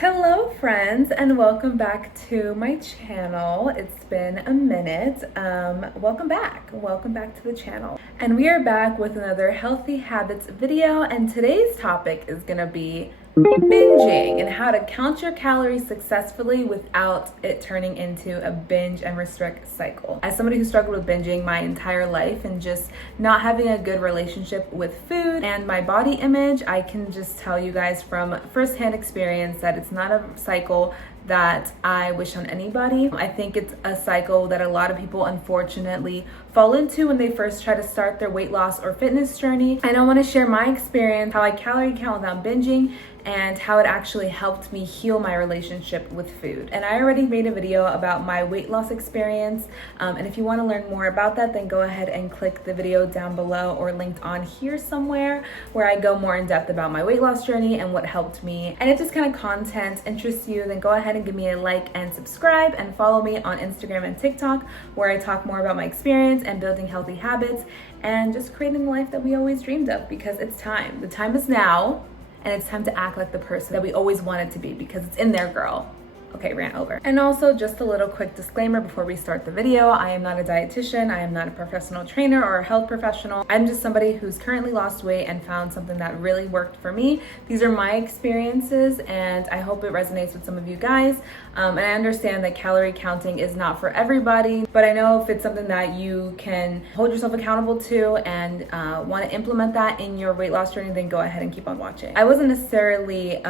Hello friends, and welcome back to my channel. It's been a minute. Welcome back to the channel. And we are back with another healthy habits video, and today's topic is gonna be binging and how to count your calories successfully without it turning into a binge and restrict cycle. As somebody who struggled with binging my entire life and just not having a good relationship with food and my body image, I can just tell you guys from firsthand experience that it's not a cycle that I wish on anybody. I think it's a cycle that a lot of people unfortunately fall into when they first try to start their weight loss or fitness journey. And I want to share my experience, how I calorie count without binging, and how it actually helped me heal my relationship with food. And I already made a video about my weight loss experience. And if you want to learn more about that, then go ahead and click the video down below or linked on here somewhere where I go more in depth about my weight loss journey and what helped me. And if this kind of content interests you, then go ahead and give me a like and subscribe and follow me on Instagram and TikTok where I talk more about my experience and building healthy habits and just creating the life that we always dreamed of, because it's time. The time is now. And it's time to act like the person that we always wanted to be, because it's in there, girl. Okay, rant over. And also just a little quick disclaimer before we start the video. I am not a dietitian. I am not a professional trainer or a health professional. I'm just somebody who's currently lost weight and found something that really worked for me. These are my experiences and I hope it resonates with some of you guys. And I understand that calorie counting is not for everybody, but I know if it's something that you can hold yourself accountable to and want to implement that in your weight loss journey, then go ahead and keep on watching. I wasn't necessarily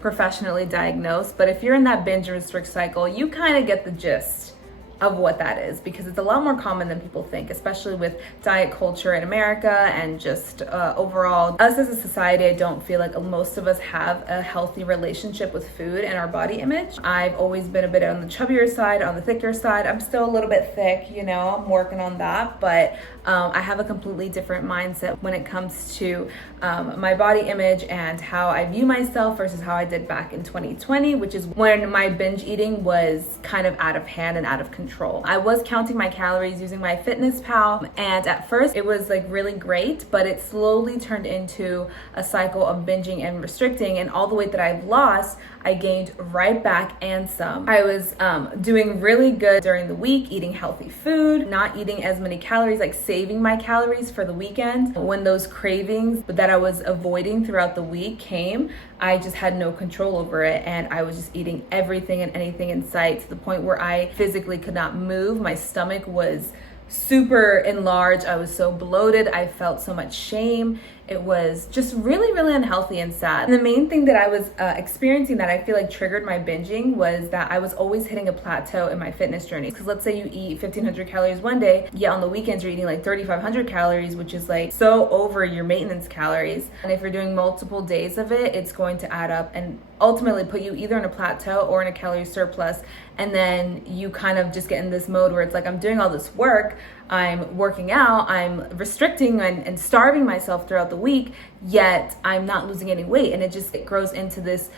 professionally diagnosed, but if you're in that binge and restrict cycle, you kind of get the gist of what that is, because it's a lot more common than people think, especially with diet culture in America and just overall us as a society. I don't feel like most of us have a healthy relationship with food and our body image. I've always been a bit on the chubbier side, on the thicker side. I'm still a little bit thick, you know, I'm working on that, but I have a completely different mindset when it comes to my body image and how I view myself versus how I did back in 2020, which is when my binge eating was kind of out of hand and out of control. I was counting my calories using my Fitness Pal, and at first it was like really great, but it slowly turned into a cycle of binging and restricting, and all the weight that I've lost, I gained right back and some. I was doing really good during the week, eating healthy food, not eating as many calories, like saving my calories for the weekend. When those cravings that I was avoiding throughout the week came, I just had no control over it, and I was just eating everything and anything in sight to the point where I physically could not move. My stomach was super enlarged. I was so bloated. I felt so much shame. It was just really, really unhealthy and sad. And the main thing that I was experiencing that I feel like triggered my binging was that I was always hitting a plateau in my fitness journey. Because let's say you eat 1,500 calories one day, yet on the weekends you're eating like 3,500 calories, which is like so over your maintenance calories. And if you're doing multiple days of it, it's going to add up and ultimately put you either in a plateau or in a calorie surplus. And then you kind of just get in this mode where it's like, I'm doing all this work, I'm working out, I'm restricting and starving myself throughout the week, yet I'm not losing any weight. And it grows into this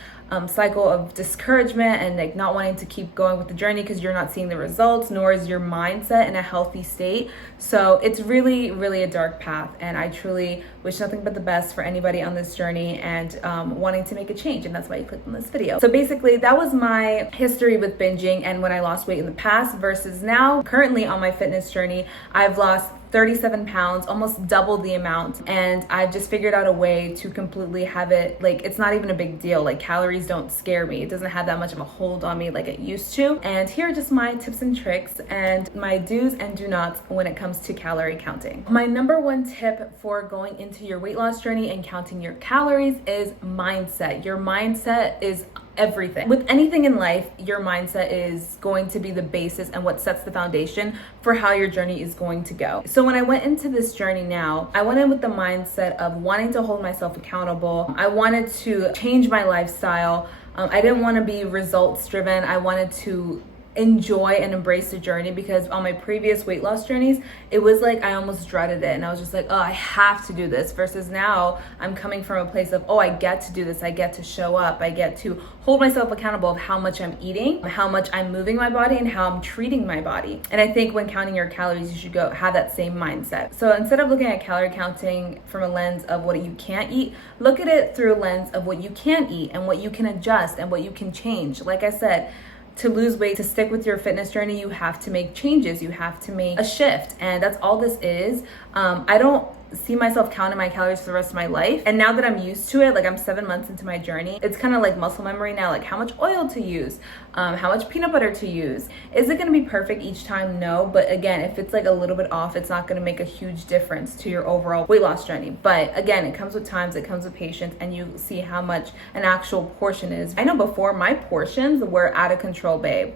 cycle of discouragement and like not wanting to keep going with the journey because you're not seeing the results, nor is your mindset in a healthy state. So it's really, really a dark path, and I truly wish nothing but the best for anybody on this journey and wanting to make a change, and that's why you clicked on this video. So basically that was my history with binging and when I lost weight in the past versus now. Currently on my fitness journey, I've lost 37 pounds, almost double the amount. And I've just figured out a way to completely have it, like, it's not even a big deal. Like, calories don't scare me. It doesn't have that much of a hold on me like it used to. And here are just my tips and tricks and my do's and do nots when it comes to calorie counting. My number one tip for going into your weight loss journey and counting your calories is mindset. Your mindset is everything. With anything in life, your mindset is going to be the basis and what sets the foundation for how your journey is going to go. So when I went into this journey now, I went in with the mindset of wanting to hold myself accountable. I wanted to change my lifestyle. I didn't want to be results driven. I wanted to enjoy and embrace the journey, because on my previous weight loss journeys, it was like I almost dreaded it and I was just like, oh, I have to do this, versus now I'm coming from a place of, oh, I get to do this, I get to show up, I get to hold myself accountable of how much I'm eating, how much I'm moving my body, and how I'm treating my body. And I think when counting your calories, you should go have that same mindset. So instead of looking at calorie counting from a lens of what you can't eat, look at it through a lens of what you can eat and what you can adjust and what you can change. Like I said, to lose weight, to stick with your fitness journey, you have to make changes. You have to make a shift. And that's all this is. I don't see myself counting my calories for the rest of my life. And now that I'm used to it, like I'm 7 months into my journey, it's kind of like muscle memory now, like how much oil to use, how much peanut butter to use. Is it going to be perfect each time? No. But again, if it's like a little bit off, it's not going to make a huge difference to your overall weight loss journey. But again, it comes with times, it comes with patience, and you see how much an actual portion is. I know before, my portions were out of control, babe.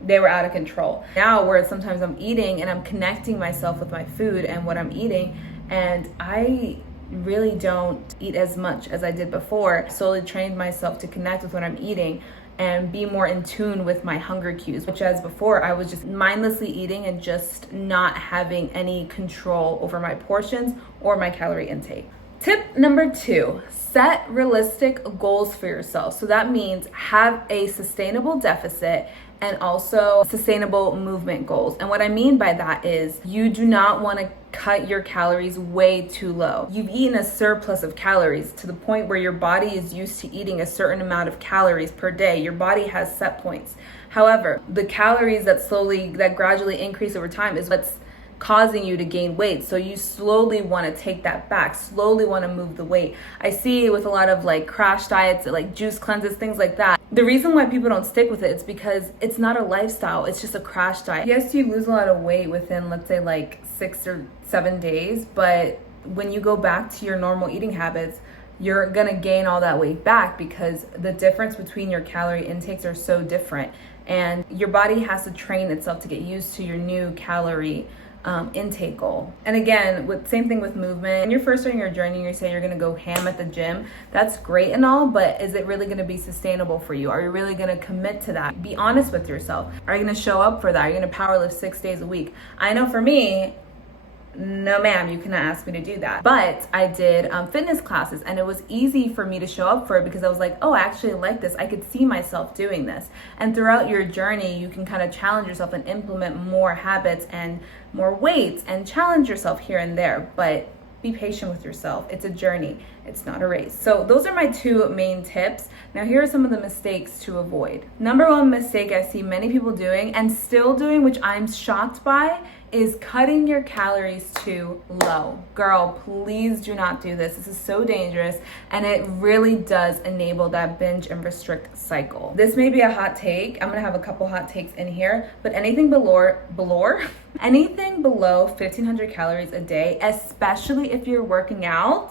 They were out of control. Now where sometimes I'm eating and I'm connecting myself with my food and what I'm eating, and I really don't eat as much as I did before. I slowly trained myself to connect with what I'm eating and be more in tune with my hunger cues, which as before, I was just mindlessly eating and just not having any control over my portions or my calorie intake. Tip number 2, set realistic goals for yourself. So that means have a sustainable deficit and also sustainable movement goals. And what I mean by that is you do not want to cut your calories way too low. You've eaten a surplus of calories to the point where your body is used to eating a certain amount of calories per day. Your body has set points. However, the calories that gradually increase over time is what's causing you to gain weight. So you slowly want to take that back, slowly want to move the weight. I see with a lot of like crash diets, like juice cleanses, things like that. The reason why people don't stick with it is because it's not a lifestyle, it's just a crash diet. Yes, you lose a lot of weight within, let's say, like 6 or 7 days, but when you go back to your normal eating habits, you're gonna gain all that weight back because the difference between your calorie intakes are so different, and your body has to train itself to get used to your new calorie intake goal. And again, same thing with movement. When you're first starting your journey, you say you're gonna go ham at the gym. That's great and all, but is it really gonna be sustainable for you? Are you really gonna commit to that? Be honest with yourself. Are you gonna show up for that? Are you gonna power lift 6 days a week? I know for me, no ma'am, you cannot ask me to do that. But I did fitness classes, and it was easy for me to show up for it because I was like, oh, I actually like this. I could see myself doing this. And throughout your journey, you can kind of challenge yourself and implement more habits and more weights and challenge yourself here and there. But be patient with yourself. It's a journey. It's not a race. So those are my 2 main tips. Now here are some of the mistakes to avoid. Number 1 mistake I see many people doing and still doing, which I'm shocked by, is cutting your calories too low. Girl, please do not do this. This is so dangerous, and it really does enable that binge and restrict cycle. This may be a hot take. I'm gonna have a couple hot takes in here, but anything below 1,500 calories a day, especially if you're working out,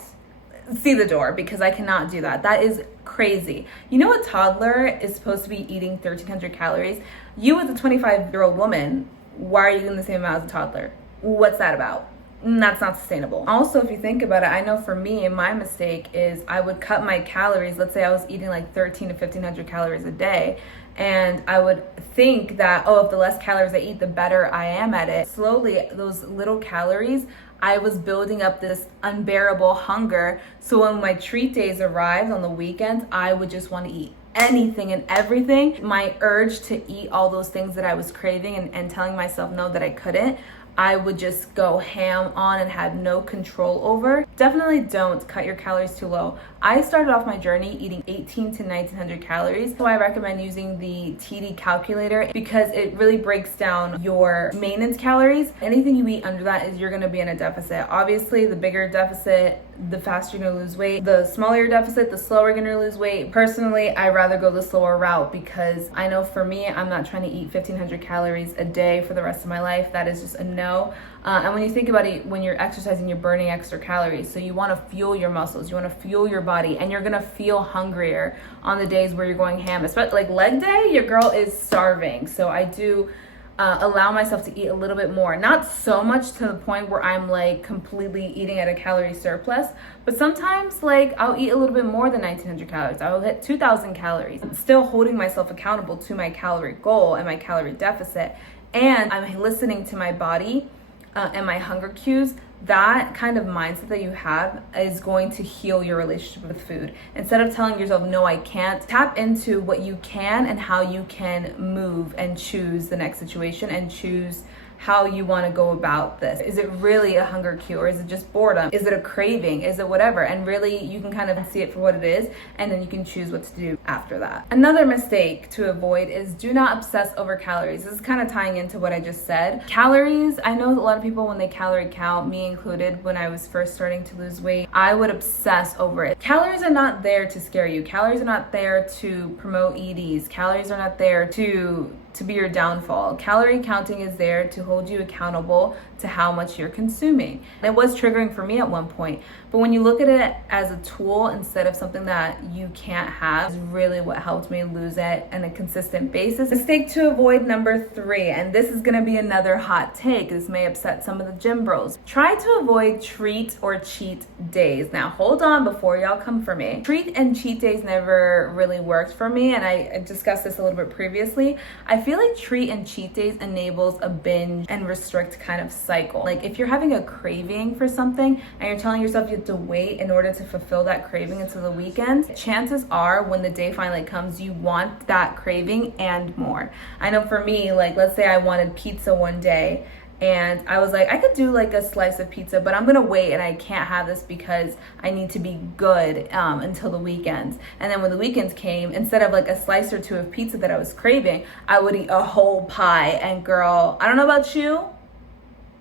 see the door, because I cannot do that. That is crazy. You know, a toddler is supposed to be eating 1,300 calories. You as a 25-year-old woman, why are you eating the same amount as a toddler? What's that about? That's not sustainable. Also, if you think about it, I know for me, my mistake is I would cut my calories. Let's say I was eating like 1,300 to 1,500 calories a day, and I would think that, oh, if the less calories I eat, the better I am at it. Slowly, those little calories, I was building up this unbearable hunger. So when my treat days arrived on the weekends, I would just want to eat anything and everything. My urge to eat all those things that I was craving and telling myself no, that I couldn't, I would just go ham on and had no control over. Definitely don't cut your calories too low. I started off my journey eating 1,800 to 1,900 calories. So I recommend using the TD calculator because it really breaks down your maintenance calories. Anything you eat under that is you're gonna be in a deficit. Obviously, the bigger deficit, the faster you're gonna lose weight. The smaller your deficit, the slower you're gonna lose weight. Personally, I rather go the slower route because I know for me, I'm not trying to eat 1,500 calories a day for the rest of my life. That is just a no. And when you think about it, when you're exercising, you're burning extra calories. So you wanna fuel your muscles, you wanna fuel your body, and you're gonna feel hungrier on the days where you're going ham. Especially like leg day, your girl is starving. So I do allow myself to eat a little bit more. Not so much to the point where I'm like completely eating at a calorie surplus, but sometimes like I'll eat a little bit more than 1900 calories. I'll hit 2000 calories. I'm still holding myself accountable to my calorie goal and my calorie deficit. And I'm listening to my body and my hunger cues. That kind of mindset that you have is going to heal your relationship with food. Instead of telling yourself, no, I can't, tap into what you can and how you can move and choose the next situation and choose how you want to go about this. Is it really a hunger cue, or is it just boredom? Is it a craving? Is it whatever? And really you can kind of see it for what it is, and then you can choose what to do after that. Another mistake to avoid is do not obsess over calories. This is kind of tying into what I just said. Calories, I know a lot of people when they calorie count, me included, when I was first starting to lose weight, I would obsess over it. Calories are not there to scare you. Calories are not there to promote EDs. Calories are not there to be your downfall. Calorie counting is there to hold you accountable to how much you're consuming. It was triggering for me at one point, but when you look at it as a tool instead of something that you can't have, is really what helped me lose it on a consistent basis. Mistake to avoid number 3, and this is gonna be another hot take. This may upset some of the gym bros. Try to avoid treat or cheat days. Now hold on before y'all come for me. Treat and cheat days never really worked for me, and I discussed this a little bit previously. I feel like treat and cheat days enables a binge and restrict kind of cycle. Like if you're having a craving for something and you're telling yourself you have to wait in order to fulfill that craving until the weekend, chances are when the day finally comes, you want that craving and more. I know for me, like let's say I wanted pizza one day and I was like, I could do like a slice of pizza, but I'm gonna wait and I can't have this because I need to be good until the weekends. And then when the weekends came, instead of like a slice or two of pizza that I was craving, I would eat a whole pie. And girl, I don't know about you,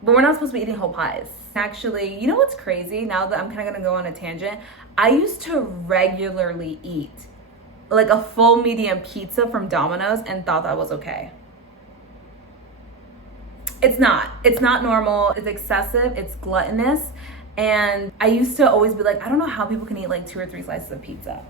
but we're not supposed to be eating whole pies. Actually, you know what's crazy? Now that I'm kind of gonna go on a tangent, I used to regularly eat like a full medium pizza from Domino's and thought that was okay. It's not normal, it's excessive, it's gluttonous. And I used to always be like, I don't know how people can eat like 2 or 3 slices of pizza.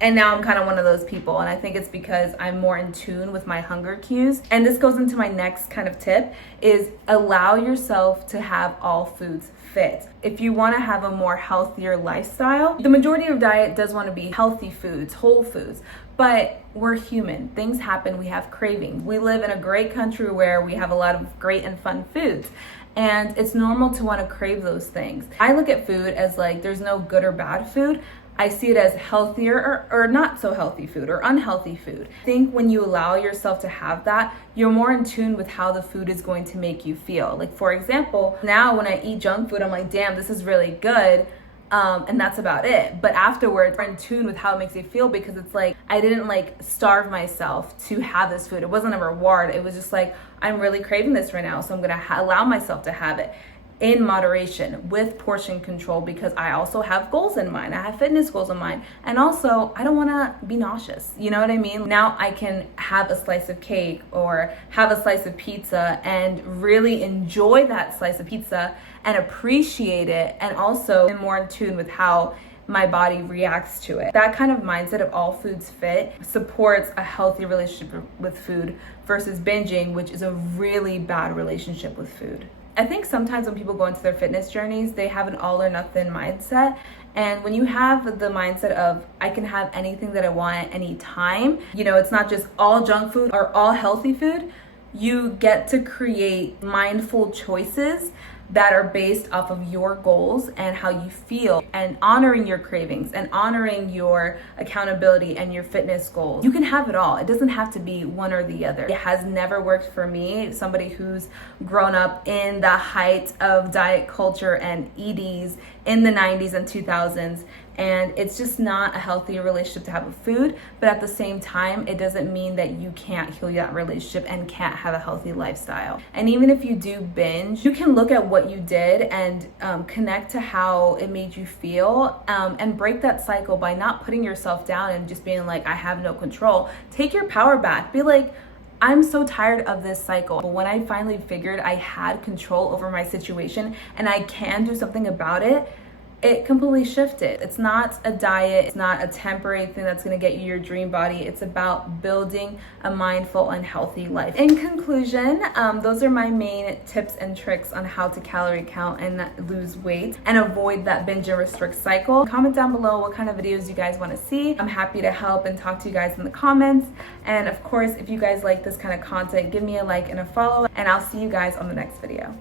And now I'm kind of one of those people, and I think it's because I'm more in tune with my hunger cues. And this goes into my next kind of tip, is allow yourself to have all foods fit. If you want to have a more healthier lifestyle, the majority of diet does want to be healthy foods, whole foods, but we're human. Things happen, we have cravings. We live in a great country where we have a lot of great and fun foods. And it's normal to want to crave those things. I look at food as like there's no good or bad food. I see it as healthier or not so healthy food or unhealthy food. I think when you allow yourself to have that, you're more in tune with how the food is going to make you feel. Like for example, now when I eat junk food, I'm like, damn, this is really good. And that's about it. But afterwards, I'm in tune with how it makes me feel because it's like, I didn't like starve myself to have this food. It wasn't a reward. It was just like, I'm really craving this right now. So I'm gonna allow myself to have it in moderation with portion control, because I also have goals in mind. I have fitness goals in mind. And also I don't wanna be nauseous. You know what I mean? Now I can have a slice of cake or have a slice of pizza and really enjoy that slice of pizza and appreciate it, and also be more in tune with how my body reacts to it. That kind of mindset of all foods fit supports a healthy relationship with food versus binging, which is a really bad relationship with food. I think sometimes when people go into their fitness journeys, they have an all or nothing mindset. And when you have the mindset of, I can have anything that I want at any time, you know, it's not just all junk food or all healthy food, you get to create mindful choices that are based off of your goals and how you feel, and honoring your cravings and honoring your accountability and your fitness goals. You can have it all. It doesn't have to be one or the other. It has never worked for me, somebody who's grown up in the height of diet culture and EDs in the 90s and 2000s. And it's just not a healthy relationship to have with food, but at the same time, it doesn't mean that you can't heal that relationship and can't have a healthy lifestyle. And even if you do binge, you can look at what you did and connect to how it made you feel, and break that cycle by not putting yourself down and just being like, I have no control. Take your power back. Be like, I'm so tired of this cycle. When I finally figured I had control over my situation and I can do something about it, it completely shifted. It's not a diet, it's not a temporary thing that's gonna get you your dream body. It's about building a mindful and healthy life. In conclusion, those are my main tips and tricks on how to calorie count and lose weight and avoid that binge and restrict cycle. Comment down below what kind of videos you guys want to see. I'm happy to help and talk to you guys in the comments. And of course, if you guys like this kind of content, give me a like and a follow, and I'll see you guys on the next video.